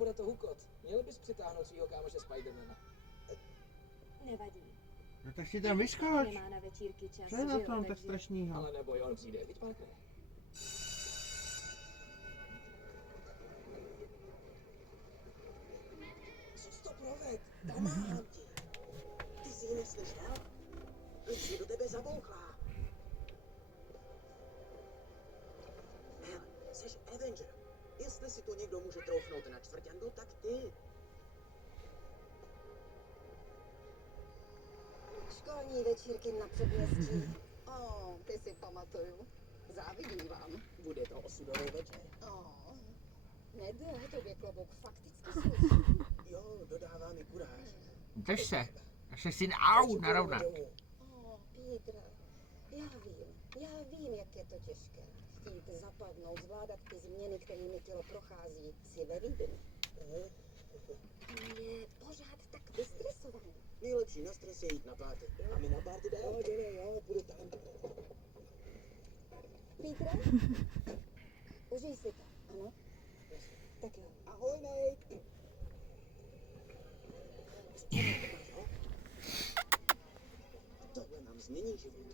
bude to hukot. Měl bys přitáhnout svýho kámoše Spidermana. Nevadí. No tak si tam vyskoč. Nemá na večírky čas. Co je na že jo, tom tak takže- strašnýho? Ale neboj, on přijde, viď Parker? Co jsi to proved? Pomáhám ti. Ty jsi ji neslyšel? Když do tebe zabouchlá. Hele, jsi Avenger. Jestli si to někdo může troufnout na čtvrťandu, tak ty. Školní večírky na předměstí. Ty si pamatuju. Závidím vám. Bude to osudový večer. Nedé, tobě klobouk fakticky sluší. Jo, dodává mi kuráž. Drž se. Naše syn, au, narovnat. Pítr, já vím, jak je to těžké. Chtít zapadnout, zvládat ty změny, kterými tělo prochází, si ve Vídni. Je pořád tak vystresovaný. Nejlepší na stres je jít na párty. A my na párty jdeme? Jo, jdeme, jo, půjdu tam. Pítre? Užij si to, ano? Tak jo. Ahoj, Nate. Tohle nám změní život.